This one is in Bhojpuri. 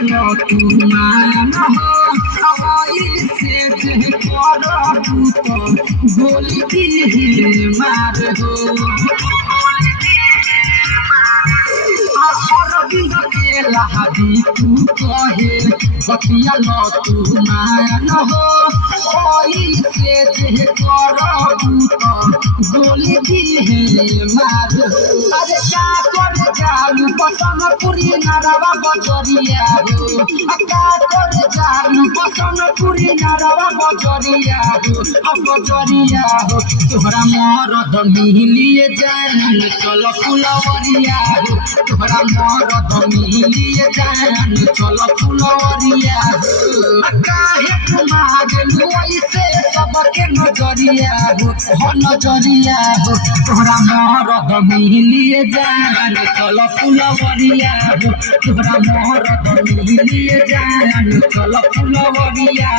तुमान से गोली दी मार हो लहादी तू कहे बतिया न तू मान हो से जे करबू तो गोली दी मार अरे का कर जालू बसन पुरी नारवा बजरिया हो का कर जालू बसन पुरी नारवा बजरिया हो बजरिया हो तोहरा मरद मिलिए जान चल फुलवरिया हो तोहरा मरद मिलिए जान चल फुलवरिया काहे तुम्हारे लुई से सबके नजरिया हो नजरिया हो तोहरा मरद मिलिए जान चल फुलवरिया हो तोहरा मरद मिलिए जान चल फुलवरिया